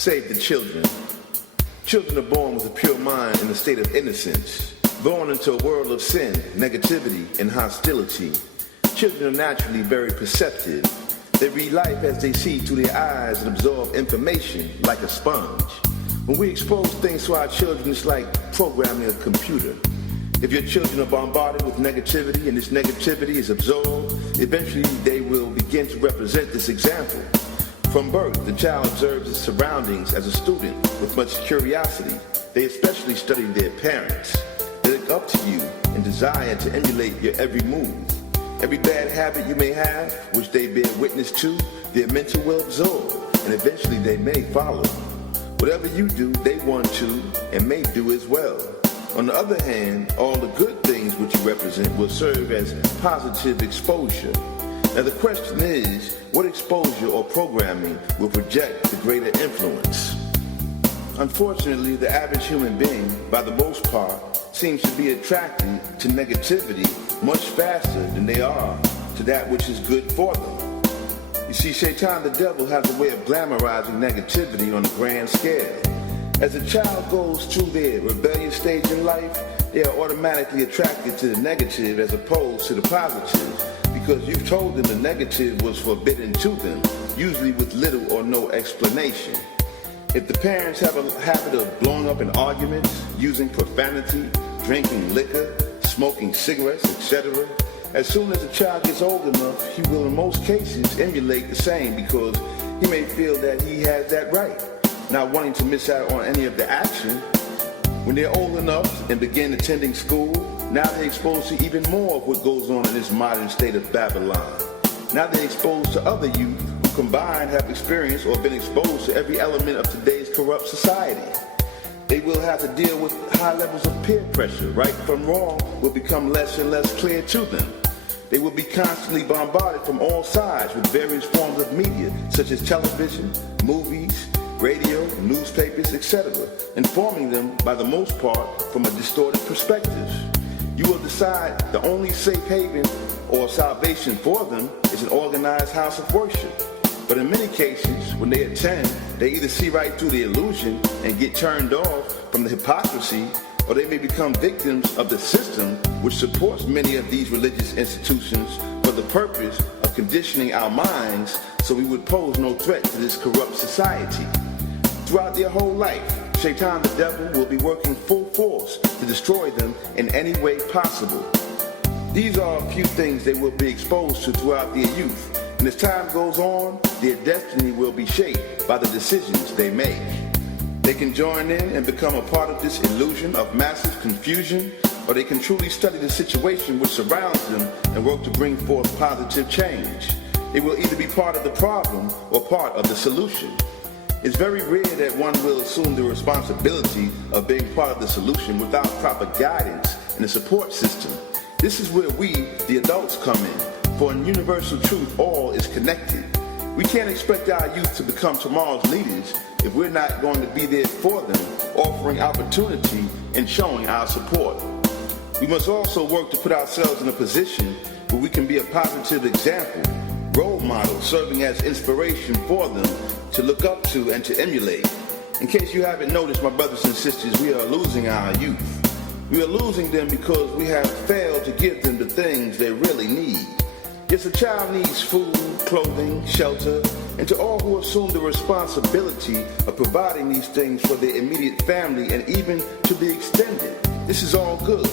Save the children. Children are born with a pure mind in a state of innocence, born into a world of sin, negativity, and hostility. Children are naturally very perceptive. They read life as they see through their eyes and absorb information like a sponge. When we expose things to our children, it's like programming a computer. If your children are bombarded with negativity and this negativity is absorbed, eventually they will begin to represent this example. From birth, the child observes its surroundings as a student with much curiosity. They especially study their parents. They look up to you and desire to emulate your every move. Every bad habit you may have, which they bear witness to, their mental will absorb, and eventually they may follow. Whatever you do, they want to and may do as well. On the other hand, all the good things which you represent will serve as positive exposure. Now the question is, what exposure or programming will project the greater influence? Unfortunately, the average human being, by the most part, seems to be attracted to negativity much faster than they are to that which is good for them. You see, Shaitan the devil has a way of glamorizing negativity on a grand scale. As a child goes through their rebellious stage in life, they are automatically attracted to the negative as opposed to the positive, because you've told them the negative was forbidden to them, usually with little or no explanation. If the parents have a habit of blowing up in arguments, using profanity, drinking liquor, smoking cigarettes, etc., as soon as the child gets old enough, he will in most cases emulate the same because he may feel that he has that right, not wanting to miss out on any of the action. When they're old enough and begin attending school, now they're exposed to even more of what goes on in this modern state of Babylon. Now they're exposed to other youth who combined have experienced or been exposed to every element of today's corrupt society. They will have to deal with high levels of peer pressure. Right from wrong will become less and less clear to them. They will be constantly bombarded from all sides with various forms of media, such as television, movies, radio, newspapers, etc., informing them, by the most part, from a distorted perspective. You will decide the only safe haven or salvation for them is an organized house of worship. But in many cases, when they attend, they either see right through the illusion and get turned off from the hypocrisy, or they may become victims of the system which supports many of these religious institutions for the purpose of conditioning our minds so we would pose no threat to this corrupt society. Throughout their whole life, Shaitan the devil will be working full force to destroy them in any way possible. These are a few things they will be exposed to throughout their youth, and as time goes on, their destiny will be shaped by the decisions they make. They can join in and become a part of this illusion of massive confusion, or they can truly study the situation which surrounds them and work to bring forth positive change. They will either be part of the problem or part of the solution. It's very rare that one will assume the responsibility of being part of the solution without proper guidance and a support system. This is where we, the adults, come in. For in universal truth, all is connected. We can't expect our youth to become tomorrow's leaders if we're not going to be there for them, offering opportunity and showing our support. We must also work to put ourselves in a position where we can be a positive example, role model, serving as inspiration for them to look up to and to emulate. In case you haven't noticed, my brothers and sisters, we are losing our youth. We are losing them because we have failed to give them the things they really need. Yes, a child needs food, clothing, shelter, and to all who assume the responsibility of providing these things for their immediate family and even to the extended, this is all good.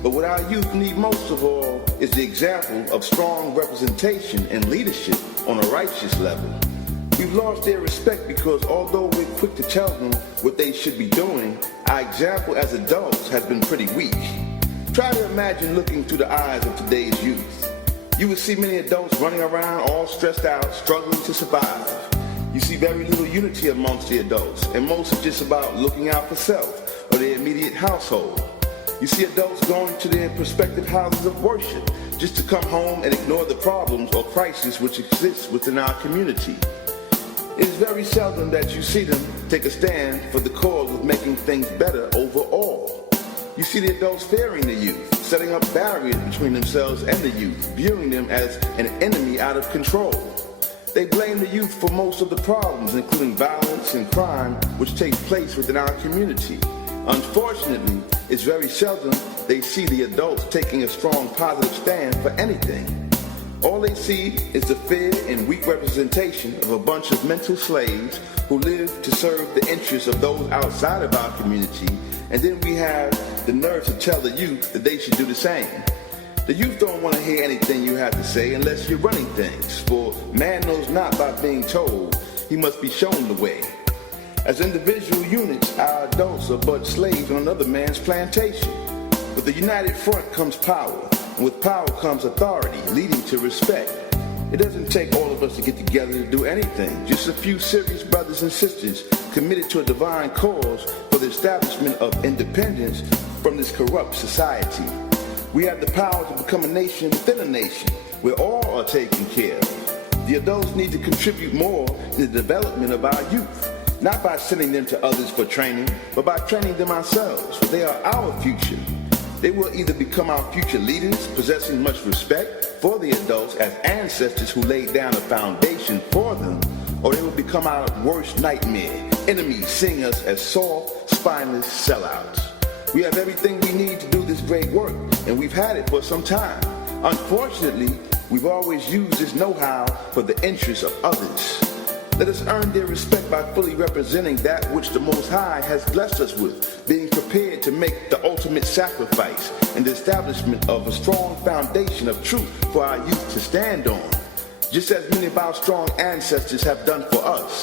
But what our youth need most of all is the example of strong representation and leadership on a righteous level. We've lost their respect because although we're quick to tell them what they should be doing, our example as adults has been pretty weak. Try to imagine looking through the eyes of today's youth. You will see many adults running around all stressed out, struggling to survive. You see very little unity amongst the adults, and most are just about looking out for self or their immediate household. You see adults going to their prospective houses of worship just to come home and ignore the problems or crises which exist within our community. It is very seldom that you see them take a stand for the cause of making things better overall. You see the adults fearing the youth, setting up barriers between themselves and the youth, viewing them as an enemy out of control. They blame the youth for most of the problems, including violence and crime, which take place within our community. Unfortunately, it's very seldom they see the adults taking a strong positive stand for anything. All they see is the fear and weak representation of a bunch of mental slaves who live to serve the interests of those outside of our community, and then we have the nerve to tell the youth that they should do the same. The youth don't want to hear anything you have to say unless you're running things, for man knows not by being told, he must be shown the way. As individual units, our adults are but slaves on another man's plantation. With the united front comes power, and with power comes authority, leading to respect. It doesn't take all of us to get together to do anything, just a few serious brothers and sisters committed to a divine cause for the establishment of independence from this corrupt society. We have the power to become a nation within a nation, where all are taken care of. The adults need to contribute more in the development of our youth, not by sending them to others for training, but by training them ourselves, for they are our future. They will either become our future leaders, possessing much respect for the adults as ancestors who laid down a foundation for them, or they will become our worst nightmare, enemies seeing us as soft, spineless sellouts. We have everything we need to do this great work, and we've had it for some time. Unfortunately, we've always used this know-how for the interests of others. Let us earn their respect by fully representing that which the Most High has blessed us with, being prepared to make the ultimate sacrifice in the establishment of a strong foundation of truth for our youth to stand on, just as many of our strong ancestors have done for us.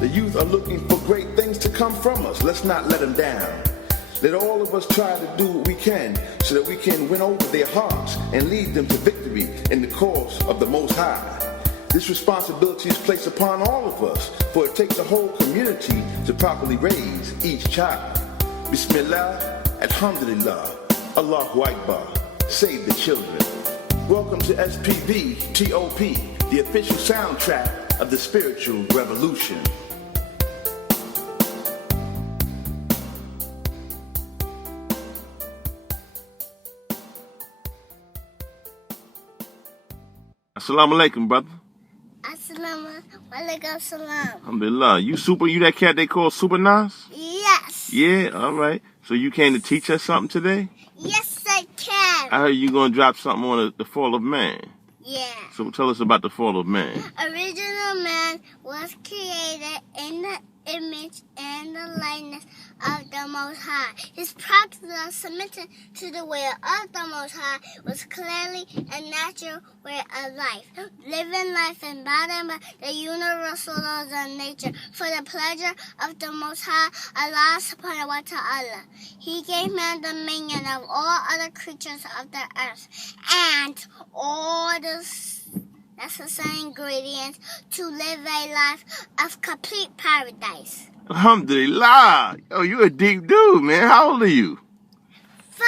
The youth are looking for great things to come from us. Let's not let them down. Let all of us try to do what we can so that we can win over their hearts and lead them to victory in the cause of the Most High. This responsibility is placed upon all of us, for it takes a whole community to properly raise each child. Bismillah, Alhamdulillah, Allahu Akbar, save the children. Welcome to SPV TOP, the official soundtrack of the spiritual revolution. Assalamu alaikum, brother. Assalamu alaikum salam. Alhamdulillah. You that cat they call Super Nas? Yes. Yeah, all right. So you came to teach us something today? Yes, I can. I heard you going to drop something on the fall of man. Yeah. So tell us about the fall of man. Original man was created in the image and the likeness of the Most High. His practice of submitting to the will of the Most High was clearly a natural way of life, living life embodiment the universal laws of nature for the pleasure of the Most High, Allah subhanahu wa ta'ala. He gave man dominion of all other creatures of the earth and all the necessary ingredients to live a life of complete paradise. Alhamdulillah. Oh, you a deep dude, man. How old are you? 4.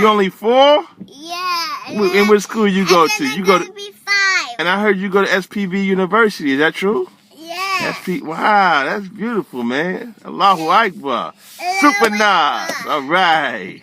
You only 4? Yeah. In which school you go to? You go to be 5. And I heard you go to SPV University. Is that true? Yeah. Wow, that's beautiful, man. Allahu Akbar. Super Nas. All right.